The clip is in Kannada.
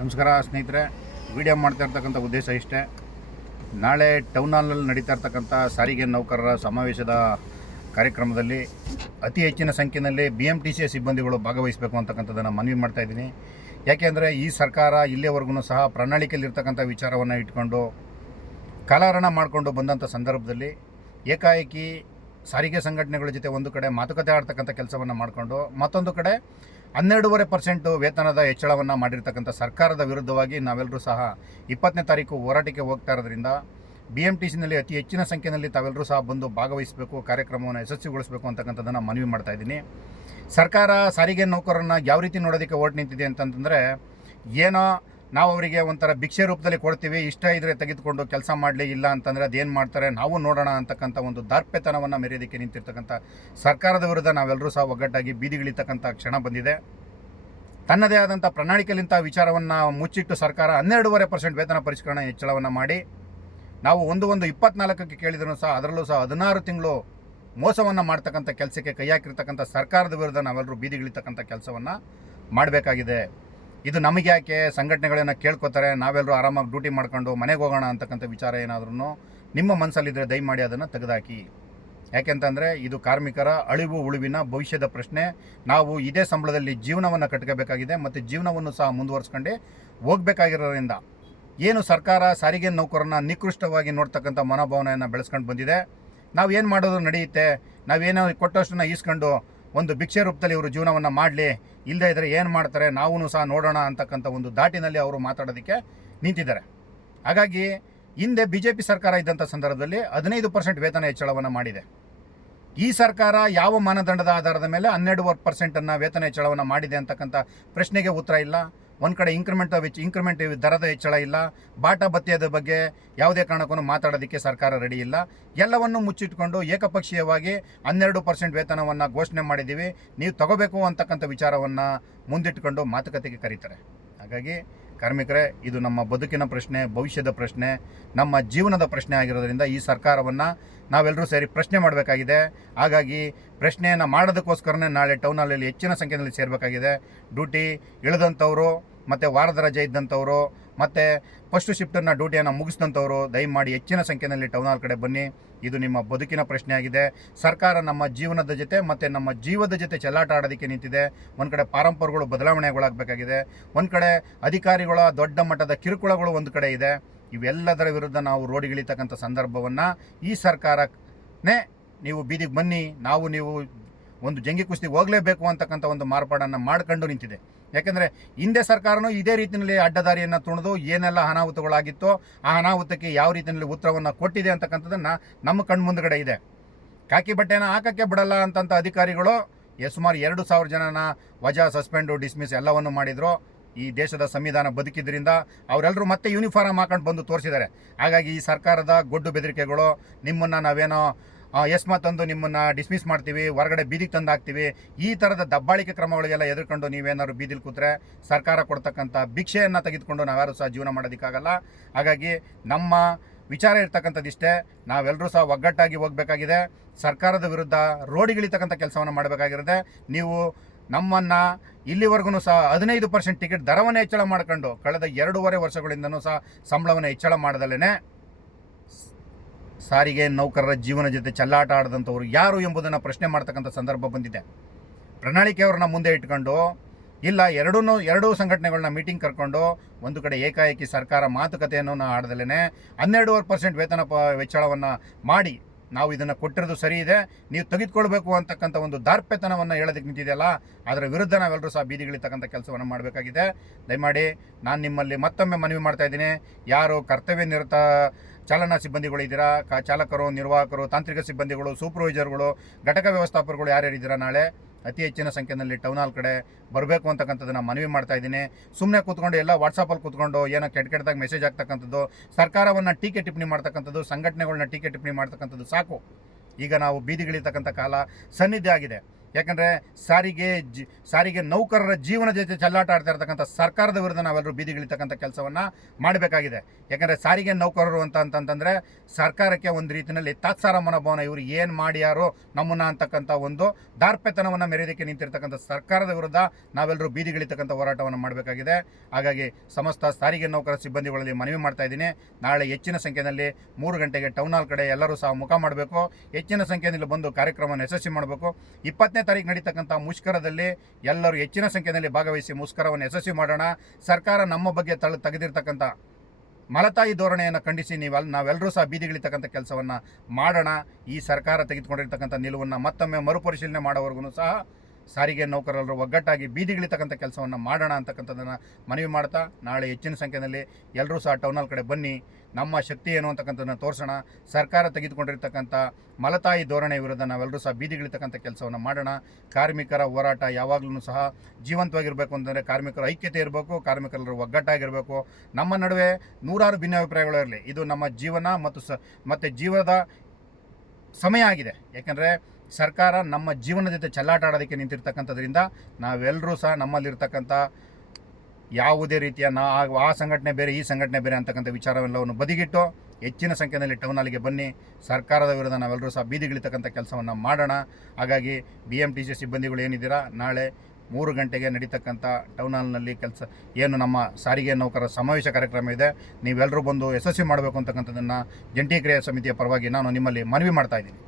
ನಮಸ್ಕಾರ ಸ್ನೇಹಿತರೆ. ವಿಡಿಯೋ ಮಾಡ್ತಾ ಇರ್ತಕ್ಕಂಥ ಉದ್ದೇಶ ಇಷ್ಟೇ. ನಾಳೆ ಟೌನ್ ಹಾಲ್ನಲ್ಲಿ ನಡೀತಾ ಇರ್ತಕ್ಕಂಥ ಸಾರಿಗೆ ನೌಕರರ ಸಮಾವೇಶದ ಕಾರ್ಯಕ್ರಮದಲ್ಲಿ ಅತಿ ಹೆಚ್ಚಿನ ಸಂಖ್ಯೆಯಲ್ಲಿ BMTC ಸಿಬ್ಬಂದಿಗಳು ಭಾಗವಹಿಸಬೇಕು ಅಂತಕ್ಕಂಥದ್ದನ್ನು ಮನವಿ ಮಾಡ್ತಾಯಿದ್ದೀನಿ. ಯಾಕೆಂದರೆ ಈ ಸರ್ಕಾರ ಇಲ್ಲಿಯವರೆಗೂ ಸಹ ಪ್ರಣಾಳಿಕೆಯಲ್ಲಿರ್ತಕ್ಕಂಥ ವಿಚಾರವನ್ನು ಇಟ್ಕೊಂಡು ಕಾಲಹರಣ ಮಾಡಿಕೊಂಡು ಬಂದಂಥ ಸಂದರ್ಭದಲ್ಲಿ ಏಕಾಏಕಿ ಸಾರಿಗೆ ಸಂಘಟನೆಗಳ ಜೊತೆ ಒಂದು ಕಡೆ ಮಾತುಕತೆ ಆಡ್ತಕ್ಕಂಥ ಕೆಲಸವನ್ನು ಮಾಡಿಕೊಂಡು ಮತ್ತೊಂದು ಕಡೆ 12.5% ವೇತನದ ಹೆಚ್ಚಳವನ್ನು ಮಾಡಿರ್ತಕ್ಕಂಥ ಸರ್ಕಾರದ ವಿರುದ್ಧವಾಗಿ ನಾವೆಲ್ಲರೂ ಸಹ 20ನೇ ತಾರೀಕು ಹೋರಾಟಕ್ಕೆ ಹೋಗ್ತಾ ಇರೋದ್ರಿಂದ BMTCನಲ್ಲಿ ಅತಿ ಹೆಚ್ಚಿನ ಸಂಖ್ಯೆಯಲ್ಲಿ ತಾವೆಲ್ಲರೂ ಸಹ ಬಂದು ಭಾಗವಹಿಸಬೇಕು, ಕಾರ್ಯಕ್ರಮವನ್ನು ಯಶಸ್ವಿಗೊಳಿಸಬೇಕು ಅಂತಕ್ಕಂಥದ್ದನ್ನು ಮನವಿ ಮಾಡ್ತಾಯಿದ್ದೀನಿ. ಸರ್ಕಾರ ಸಾರಿಗೆ ನೌಕರರನ್ನು ಯಾವ ರೀತಿ ನೋಡೋದಕ್ಕೆ ಓಟ್ ನಿಂತಿದೆ ಅಂತಂತಂದರೆ, ಏನೋ ನಾವು ಅವರಿಗೆ ಒಂಥರ ಭಿಕ್ಷೆ ರೂಪದಲ್ಲಿ ಕೊಡ್ತೀವಿ, ಇಷ್ಟ ಇದ್ದರೆ ತೆಗೆದುಕೊಂಡು ಕೆಲಸ ಮಾಡಲಿ, ಇಲ್ಲ ಅಂತಂದರೆ ಅದೇನು ಮಾಡ್ತಾರೆ ನಾವು ನೋಡೋಣ ಅಂತಕ್ಕಂಥ ಒಂದು ದಾರ್ಪ್ಯತನವನ್ನು ಮೆರೆಯೋದಕ್ಕೆ ನಿಂತಿರ್ತಕ್ಕಂಥ ಸರ್ಕಾರದ ವಿರುದ್ಧ ನಾವೆಲ್ಲರೂ ಸಹ ಒಗ್ಗಟ್ಟಾಗಿ ಬೀದಿಗಿಳಿತಕ್ಕಂಥ ಕ್ಷಣ ಬಂದಿದೆ. ತನ್ನದೇ ಆದಂಥ ಪ್ರಣಾಳಿಕೆಯಲ್ಲಿಂಥ ವಿಚಾರವನ್ನು ಮುಚ್ಚಿಟ್ಟು ಸರ್ಕಾರ 12.5% ವೇತನ ಪರಿಷ್ಕರಣೆ ಹೆಚ್ಚಳವನ್ನು ಮಾಡಿ ನಾವು 1/24ಕ್ಕೆ ಕೇಳಿದ್ರು ಸಹ ಅದರಲ್ಲೂ ಸಹ 16 ತಿಂಗಳು ಮೋಸವನ್ನು ಮಾಡ್ತಕ್ಕಂಥ ಕೆಲಸಕ್ಕೆ ಕೈ ಹಾಕಿರ್ತಕ್ಕಂಥ ಸರ್ಕಾರದ ವಿರುದ್ಧ ನಾವೆಲ್ಲರೂ ಬೀದಿಗಿಳಿತಕ್ಕಂಥ ಕೆಲಸವನ್ನು ಮಾಡಬೇಕಾಗಿದೆ. ಇದು ನಮಗೆ ಯಾಕೆ, ಸಂಘಟನೆಗಳನ್ನು ಕೇಳ್ಕೊತಾರೆ, ನಾವೆಲ್ಲರೂ ಆರಾಮಾಗಿ ಡ್ಯೂಟಿ ಮಾಡ್ಕೊಂಡು ಮನೆಗೆ ಹೋಗೋಣ ಅಂತಕ್ಕಂಥ ವಿಚಾರ ಏನಾದ್ರೂ ನಿಮ್ಮ ಮನಸ್ಸಲ್ಲಿದ್ದರೆ ದಯಮಾಡಿ ಅದನ್ನು ತೆಗೆದುಹಾಕಿ. ಯಾಕೆಂತಂದರೆ ಇದು ಕಾರ್ಮಿಕರ ಅಳಿವು ಉಳಿವಿನ ಭವಿಷ್ಯದ ಪ್ರಶ್ನೆ. ನಾವು ಇದೇ ಸಂಬಳದಲ್ಲಿ ಜೀವನವನ್ನು ಕಟ್ಕೋಬೇಕಾಗಿದೆ ಮತ್ತು ಜೀವನವನ್ನು ಸಹ ಮುಂದುವರಿಸ್ಕೊಂಡು ಹೋಗಬೇಕಾಗಿರೋದ್ರಿಂದ ಏನು ಸರ್ಕಾರ ಸಾರಿಗೆ ನೌಕರರನ್ನ ನಿಕೃಷ್ಟವಾಗಿ ನೋಡ್ತಕ್ಕಂಥ ಮನೋಭಾವನೆಯನ್ನು ಬೆಳೆಸ್ಕೊಂಡು ಬಂದಿದೆ. ನಾವು ಏನು ಮಾಡೋದು ನಡೆಯುತ್ತೆ, ನಾವೇನೋ ಕೊಟ್ಟಷ್ಟನ್ನು ಈಸ್ಕೊಂಡು ಒಂದು ಭಿಕ್ಷೆ ರೂಪದಲ್ಲಿ ಇವರು ಜೀವನವನ್ನು ಮಾಡಲಿ, ಇಲ್ಲದೇ ಇದ್ದರೆ ಏನು ಮಾಡ್ತಾರೆ ನಾವು ಸಹ ನೋಡೋಣ ಅಂತಕ್ಕಂಥ ಒಂದು ದಾಟಿನಲ್ಲಿ ಅವರು ಮಾತಾಡೋದಕ್ಕೆ ನಿಂತಿದ್ದಾರೆ. ಹಾಗಾಗಿ ಹಿಂದೆ BJP ಸರ್ಕಾರ ಇದ್ದಂಥ ಸಂದರ್ಭದಲ್ಲಿ 15% ವೇತನ ಹೆಚ್ಚಳವನ್ನು ಮಾಡಿದೆ. ಈ ಸರ್ಕಾರ ಯಾವ ಮಾನದಂಡದ ಆಧಾರದ ಮೇಲೆ 12% ವೇತನ ಹೆಚ್ಚಳವನ್ನು ಮಾಡಿದೆ ಅಂತಕ್ಕಂಥ ಪ್ರಶ್ನೆಗೆ ಉತ್ತರ ಇಲ್ಲ. ಒಂದು ಕಡೆ ಇಂಕ್ರಿಮೆಂಟ್ ದರದ ಹೆಚ್ಚಳ ಇಲ್ಲ. ಬಾಟಾ ಭತ್ಯೆಯ ಬಗ್ಗೆ ಯಾವುದೇ ಕಾರಣಕ್ಕೂ ಮಾತಾಡೋದಕ್ಕೆ ಸರ್ಕಾರ ರೆಡಿ ಇಲ್ಲ. ಎಲ್ಲವನ್ನು ಮುಚ್ಚಿಟ್ಕೊಂಡು ಏಕಪಕ್ಷೀಯವಾಗಿ 12% ವೇತನವನ್ನು ಘೋಷಣೆ ಮಾಡಿದ್ದೀವಿ, ನೀವು ತಗೋಬೇಕು ಅಂತಕ್ಕಂಥ ವಿಚಾರವನ್ನು ಮುಂದಿಟ್ಕೊಂಡು ಮಾತುಕತೆಗೆ ಕರೀತಾರೆ. ಹಾಗಾಗಿ ಕಾರ್ಮಿಕರೇ, ಇದು ನಮ್ಮ ಬದುಕಿನ ಪ್ರಶ್ನೆ, ಭವಿಷ್ಯದ ಪ್ರಶ್ನೆ, ನಮ್ಮ ಜೀವನದ ಪ್ರಶ್ನೆ ಆಗಿರೋದ್ರಿಂದ ಈ ಸರ್ಕಾರವನ್ನು ನಾವೆಲ್ಲರೂ ಸೇರಿ ಪ್ರಶ್ನೆ ಮಾಡಬೇಕಾಗಿದೆ. ಹಾಗಾಗಿ ಪ್ರಶ್ನೆಯನ್ನು ಮಾಡೋದಕ್ಕೋಸ್ಕರನೇ ನಾಳೆ ಟೌನ್ ಹಾಲಲ್ಲಿ ಹೆಚ್ಚಿನ ಸಂಖ್ಯೆಯಲ್ಲಿ ಸೇರಬೇಕಾಗಿದೆ. ಡ್ಯೂಟಿ ಇಳಿದಂಥವರು ಮತ್ತು ವಾರದ ರಜೆ ಇದ್ದಂಥವರು ಮತ್ತು ಫಸ್ಟ್ ಶಿಫ್ಟನ್ನು ಡ್ಯೂಟಿಯನ್ನು ಮುಗಿಸಿದಂಥವರು ದಯಮಾಡಿ ಹೆಚ್ಚಿನ ಸಂಖ್ಯೆಯಲ್ಲಿ ಟೌನ್ ಹಾಲ್ ಕಡೆ ಬನ್ನಿ. ಇದು ನಿಮ್ಮ ಬದುಕಿನ ಪ್ರಶ್ನೆ ಆಗಿದೆ. ಸರ್ಕಾರ ನಮ್ಮ ಜೀವನದ ಜೊತೆ ಮತ್ತು ನಮ್ಮ ಜೀವದ ಜೊತೆ ಚೆಲ್ಲಾಟ ಆಡೋದಕ್ಕೆ ನಿಂತಿದೆ. ಒಂದು ಕಡೆ ಪಾರಂಪರ್ಯಗಳು ಬದಲಾವಣೆಗಳಾಗಬೇಕಾಗಿದೆ, ಒಂದು ಕಡೆ ಅಧಿಕಾರಿಗಳ ದೊಡ್ಡ ಮಟ್ಟದ ಕಿರುಕುಳಗಳು ಒಂದು ಕಡೆ ಇದೆ. ಇವೆಲ್ಲದರ ವಿರುದ್ಧ ನಾವು ರೋಡಿಗಿಳಿತಕ್ಕಂಥ ಸಂದರ್ಭವನ್ನು ಈ ಸರ್ಕಾರನೇ ನೀವು ಬೀದಿಗೆ ಬನ್ನಿ, ನೀವು ಒಂದು ಜಂಗಿ ಕುಸ್ತಿಗೆ ಹೋಗಲೇಬೇಕು ಅಂತಕ್ಕಂಥ ಒಂದು ಮಾರ್ಪಾಡನ್ನು ಮಾಡ್ಕೊಂಡು ನಿಂತಿದೆ. ಯಾಕೆಂದರೆ ಹಿಂದೆ ಸರ್ಕಾರನೂ ಇದೇ ರೀತಿಯಲ್ಲಿ ಅಡ್ಡದಾರಿಯನ್ನು ತುಣಿದು ಏನೆಲ್ಲ ಅನಾಹುತಗಳಾಗಿತ್ತೋ ಆ ಅನಾಹುತಕ್ಕೆ ಯಾವ ರೀತಿಯಲ್ಲಿ ಉತ್ತರವನ್ನು ಕೊಟ್ಟಿದೆ ಅಂತಕ್ಕಂಥದ್ದನ್ನು ನಮ್ಮ ಕಣ್ಮುಂದುಗಡೆ ಇದೆ. ಕಾಕಿ ಬಟ್ಟೆನ ಹಾಕೋಕ್ಕೆ ಬಿಡಲ್ಲ ಅಂತಂಥ ಅಧಿಕಾರಿಗಳು ಸುಮಾರು 2,000 ಜನನ ವಜಾ, ಸಸ್ಪೆಂಡು, ಡಿಸ್ಮಿಸ್ ಎಲ್ಲವನ್ನು ಮಾಡಿದರು. ಈ ದೇಶದ ಸಂವಿಧಾನ ಬದುಕಿದ್ರಿಂದ ಅವರೆಲ್ಲರೂ ಮತ್ತೆ ಯೂನಿಫಾರ್ಮ್ ಹಾಕೊಂಡು ಬಂದು ತೋರಿಸಿದ್ದಾರೆ. ಹಾಗಾಗಿ ಈ ಸರ್ಕಾರದ ಗೊಡ್ಡು ಬೆದರಿಕೆಗಳು, ನಿಮ್ಮನ್ನು ನಾವೇನೋ ತಂದು ನಿಮ್ಮನ್ನು ಡಿಸ್ಮಿಸ್ ಮಾಡ್ತೀವಿ, ಹೊರಗಡೆ ಬೀದಿಗೆ ತಂದು ಹಾಕ್ತೀವಿ, ಈ ಥರದ ದಬ್ಬಾಳಿಕೆ ಕ್ರಮಗಳಿಗೆಲ್ಲ ಎದುರ್ಕೊಂಡು ನೀವೇನಾದ್ರು ಬೀದಿಲಿ ಕೂತ್ರೆ ಸರ್ಕಾರ ಕೊಡ್ತಕ್ಕಂಥ ಭಿಕ್ಷೆಯನ್ನು ತೆಗೆದುಕೊಂಡು ನಾವ್ಯಾರು ಸಹ ಜೀವನ ಮಾಡೋದಕ್ಕಾಗಲ್ಲ. ಹಾಗಾಗಿ ನಮ್ಮ ವಿಚಾರ ಇರ್ತಕ್ಕಂಥದ್ದಿಷ್ಟೇ, ನಾವೆಲ್ಲರೂ ಸಹ ಒಗ್ಗಟ್ಟಾಗಿ ಹೋಗಬೇಕಾಗಿದೆ. ಸರ್ಕಾರದ ವಿರುದ್ಧ ರೋಡಿಗಿಳಿತಕ್ಕಂಥ ಕೆಲಸವನ್ನು ಮಾಡಬೇಕಾಗಿರುತ್ತೆ. ನೀವು ನಮ್ಮನ್ನು ಇಲ್ಲಿವರೆಗೂ ಸಹ 15% ಟಿಕೆಟ್ ದರವನ್ನು ಹೆಚ್ಚಳ ಮಾಡ್ಕೊಂಡು ಕಳೆದ 2.5 ವರ್ಷಗಳಿಂದನೂ ಸಹ ಸಂಬಳವನ್ನು ಹೆಚ್ಚಳ ಮಾಡದಲ್ಲೇ ಸಾರಿಗೆ ನೌಕರರ ಜೀವನ ಜೊತೆ ಚೆಲ್ಲಾಟ ಆಡದಂಥವ್ರು ಯಾರು ಎಂಬುದನ್ನು ಪ್ರಶ್ನೆ ಮಾಡ್ತಕ್ಕಂಥ ಸಂದರ್ಭ ಬಂದಿದೆ. ಪ್ರಣಾಳಿಕೆಯವ್ರನ್ನ ಮುಂದೆ ಇಟ್ಕೊಂಡು ಇಲ್ಲ ಎರಡೂ ಸಂಘಟನೆಗಳನ್ನ ಮೀಟಿಂಗ್ ಕರ್ಕೊಂಡು ಒಂದು ಕಡೆ ಏಕಾಏಕಿ ಸರ್ಕಾರ ಮಾತುಕತೆಯನ್ನು ಆಡದಲ್ಲೇ 12.5% ವೇತನ ಹೆಚ್ಚಳವನ್ನು ಮಾಡಿ ನಾವು ಇದನ್ನು ಕೊಟ್ಟಿರೋದು ಸರಿ ಇದೆ, ನೀವು ತೆಗೆದುಕೊಳ್ಬೇಕು ಅಂತಕ್ಕಂಥ ಒಂದು ದಾರ್ಪ್ಯತನವನ್ನು ಹೇಳೋದಕ್ಕೆ ನಿಂತಿದೆಯಲ್ಲ, ಅದರ ವಿರುದ್ಧ ನಾವೆಲ್ಲರೂ ಸಹ ಬೀದಿಗಿಳಿತಕ್ಕಂಥ ಕೆಲಸವನ್ನು ಮಾಡಬೇಕಾಗಿದೆ. ದಯಮಾಡಿ ನಾನು ನಿಮ್ಮಲ್ಲಿ ಮತ್ತೊಮ್ಮೆ ಮನವಿ ಮಾಡ್ತಾಯಿದ್ದೀನಿ. ಯಾರು ಕರ್ತವ್ಯ ನಿರತ ಚಾಲನಾ ಸಿಬ್ಬಂದಿಗಳಿದ್ದೀರಾ, ಚಾಲಕರು, ನಿರ್ವಾಹಕರು, ತಾಂತ್ರಿಕ ಸಿಬ್ಬಂದಿಗಳು, ಸೂಪರ್ವೈಸರ್ಗಳು, ಘಟಕ ವ್ಯವಸ್ಥಾಪಕರುಗಳು ಯಾರ್ಯಾರಿದ್ದೀರಾ, ನಾಳೆ ಅತಿ ಹೆಚ್ಚಿನ ಸಂಖ್ಯೆಯಲ್ಲಿ ಟೌನ್ ಹಾಲ್ ಕಡೆ ಬರಬೇಕು ಅಂತಕ್ಕಂಥದ್ದನ್ನು ಮನವಿ ಮಾಡ್ತಾಯಿದ್ದೀನಿ. ಸುಮ್ಮನೆ ಕೂತ್ಕೊಂಡು ಎಲ್ಲ ವಾಟ್ಸಪ್ಪಲ್ಲಿ ಕೂತ್ಕೊಂಡು ಏನೋ ಕೆಟ್ಟದಾಗಿ ಮೆಸೇಜ್ ಆಗ್ತಕ್ಕಂಥದ್ದು, ಸರ್ಕಾರವನ್ನು ಟೀಕೆ ಟಿಪ್ಪಣಿ ಮಾಡ್ತಕ್ಕಂಥದ್ದು, ಸಂಘಟನೆಗಳನ್ನ ಟೀಕೆ ಟಿಪ್ಪಣಿ ಮಾಡ್ತಕ್ಕಂಥದ್ದು ಸಾಕು. ಈಗ ನಾವು ಬೀದಿಗಿಳಿತಕ್ಕಂಥ ಕಾಲ ಸನ್ನಿಧ್ಯ ಆಗಿದೆ. ಯಾಕಂದರೆ ಸಾರಿಗೆ ನೌಕರರ ಜೀವನ ಜೊತೆ ಚೆಲ್ಲಾಟ ಆಡ್ತಾ ಇರ್ತಕ್ಕಂಥ ಸರ್ಕಾರದ ವಿರುದ್ಧ ನಾವೆಲ್ಲರೂ ಬೀದಿಗಿಳಿತಕ್ಕಂಥ ಕೆಲಸವನ್ನು ಮಾಡಬೇಕಾಗಿದೆ. ಯಾಕಂದರೆ ಸಾರಿಗೆ ನೌಕರರು ಅಂತಂತಂದರೆ ಸರ್ಕಾರಕ್ಕೆ ಒಂದು ರೀತಿಯಲ್ಲಿ ತಾತ್ಸಾರ ಮನೋಭಾವನೆ, ಇವರು ಏನು ಮಾಡ್ಯಾರೋ ನಮ್ಮನ್ನು ಅಂತಕ್ಕಂಥ ಒಂದು ದಾರ್ಪೆತನವನ್ನು ಮೆರೆಯೋದಕ್ಕೆ ನಿಂತಿರ್ತಕ್ಕಂಥ ಸರ್ಕಾರದ ವಿರುದ್ಧ ನಾವೆಲ್ಲರೂ ಬೀದಿಗಿಳಿತಕ್ಕಂಥ ಹೋರಾಟವನ್ನು ಮಾಡಬೇಕಾಗಿದೆ. ಹಾಗಾಗಿ ಸಮಸ್ತ ಸಾರಿಗೆ ನೌಕರ ಸಿಬ್ಬಂದಿಗಳಲ್ಲಿ ಮನವಿ ಮಾಡ್ತಾ ಇದ್ದೀನಿ, ನಾಳೆ ಹೆಚ್ಚಿನ ಸಂಖ್ಯೆಯಲ್ಲಿ 3 ಗಂಟೆಗೆ ಟೌನ್ ಹಾಲ್ ಕಡೆ ಎಲ್ಲರೂ ಸಹ ಮುಖ ಮಾಡಬೇಕು. ಹೆಚ್ಚಿನ ಸಂಖ್ಯೆಯಲ್ಲಿ ಬಂದು ಕಾರ್ಯಕ್ರಮವನ್ನು ಯಶಸ್ವಿ ಮಾಡಬೇಕು. 20ನೇ ತಾರೀಕು ನಡೀತಕ್ಕಂಥ ಮುಷ್ಕರದಲ್ಲಿ ಎಲ್ಲರೂ ಹೆಚ್ಚಿನ ಸಂಖ್ಯೆಯಲ್ಲಿ ಭಾಗವಹಿಸಿ ಮುಷ್ಕರವನ್ನು ಯಶಸ್ವಿ ಮಾಡೋಣ. ಸರ್ಕಾರ ನಮ್ಮ ಬಗ್ಗೆ ತೆಗೆದಿರ್ತಕ್ಕಂಥ ಮಲತಾಯಿ ಧೋರಣೆಯನ್ನು ಖಂಡಿಸಿ ನಾವೆಲ್ಲರೂ ಸಹ ಬೀದಿಗಿಳಿತಕ್ಕಂಥ ಕೆಲಸವನ್ನು ಮಾಡೋಣ. ಈ ಸರ್ಕಾರ ತೆಗೆದುಕೊಂಡಿರ್ತಕ್ಕಂಥ ನಿಲುವನ್ನು ಮತ್ತೊಮ್ಮೆ ಮರುಪರಿಶೀಲನೆ ಮಾಡೋವರೆಗೂ ಸಹ ಸಾರಿಗೆ ನೌಕರರು ಒಗ್ಗಟ್ಟಾಗಿ ಬೀದಿಗಿಳಿತಕ್ಕಂಥ ಕೆಲಸವನ್ನು ಮಾಡೋಣ ಅಂತಕ್ಕಂಥದ್ದನ್ನು ಮನವಿ ಮಾಡ್ತಾ, ನಾಳೆ ಹೆಚ್ಚಿನ ಸಂಖ್ಯೆಯಲ್ಲಿ ಎಲ್ಲರೂ ಸಹ ಟೌನ್ ಹಾಲ್ ಕಡೆ ಬನ್ನಿ, ನಮ್ಮ ಶಕ್ತಿ ಏನು ಅಂತಕ್ಕಂಥದ್ದನ್ನು ತೋರಿಸೋಣ. ಸರ್ಕಾರ ತೆಗೆದುಕೊಂಡಿರ್ತಕ್ಕಂಥ ಮಲತಾಯಿ ಧೋರಣೆ ವಿರುದ್ಧ ನಾವೆಲ್ಲರೂ ಸಹ ಬೀದಿಗಿಳಿತಕ್ಕಂಥ ಕೆಲಸವನ್ನು ಮಾಡೋಣ. ಕಾರ್ಮಿಕರ ಹೋರಾಟ ಯಾವಾಗಲೂ ಸಹ ಜೀವಂತವಾಗಿರಬೇಕು ಅಂತಂದರೆ ಕಾರ್ಮಿಕರ ಐಕ್ಯತೆ ಇರಬೇಕು, ಕಾರ್ಮಿಕರೆಲ್ಲರೂ ಒಗ್ಗಟ್ಟಾಗಿರಬೇಕು. ನಮ್ಮ ನಡುವೆ ನೂರಾರು ಭಿನ್ನಾಭಿಪ್ರಾಯಗಳು ಇರಲಿ, ಇದು ನಮ್ಮ ಜೀವನ ಮತ್ತು ಜೀವನದ ಸಮಯ ಆಗಿದೆ. ಯಾಕೆಂದರೆ ಸರ್ಕಾರ ನಮ್ಮ ಜೀವನದ ಜೊತೆ ಚೆಲ್ಲಾಟ ಆಡೋದಕ್ಕೆ ನಿಂತಿರ್ತಕ್ಕಂಥದ್ರಿಂದ ನಾವೆಲ್ಲರೂ ಸಹ ನಮ್ಮಲ್ಲಿರ್ತಕ್ಕಂಥ ಯಾವುದೇ ರೀತಿಯ ಆ ಸಂಘಟನೆ ಬೇರೆ ಈ ಸಂಘಟನೆ ಬೇರೆ ಅಂತಕ್ಕಂಥ ವಿಚಾರವೆಲ್ಲವನ್ನು ಬದಿಗಿಟ್ಟು ಹೆಚ್ಚಿನ ಸಂಖ್ಯೆಯಲ್ಲಿ ಟೌನ್ ಹಾಲಿಗೆ ಬನ್ನಿ. ಸರ್ಕಾರದ ವಿರುದ್ಧ ನಾವೆಲ್ಲರೂ ಸಹ ಬೀದಿಗಿಳಿತಕ್ಕಂಥ ಕೆಲಸವನ್ನು ಮಾಡೋಣ. ಹಾಗಾಗಿ BMTC ಸಿಬ್ಬಂದಿಗಳು ಏನಿದ್ದೀರಾ, ನಾಳೆ 3 ಗಂಟೆಗೆ ನಡೀತಕ್ಕಂಥ ಟೌನ್ ಹಾಲ್ನಲ್ಲಿ ಏನು ನಮ್ಮ ಸಾರಿಗೆ ನೌಕರರ ಸಮಾವೇಶ ಕಾರ್ಯಕ್ರಮ ಇದೆ, ನೀವೆಲ್ಲರೂ ಬಂದು ಯಶಸ್ವಿ ಮಾಡಬೇಕು ಅಂತಕ್ಕಂಥದ್ದನ್ನು ಜಂಟಿ ಕ್ರಿಯಾ ಸಮಿತಿಯ ಪರವಾಗಿ ನಾನು ನಿಮ್ಮಲ್ಲಿ ಮನವಿ ಮಾಡ್ತಾ ಇದ್ದೀನಿ.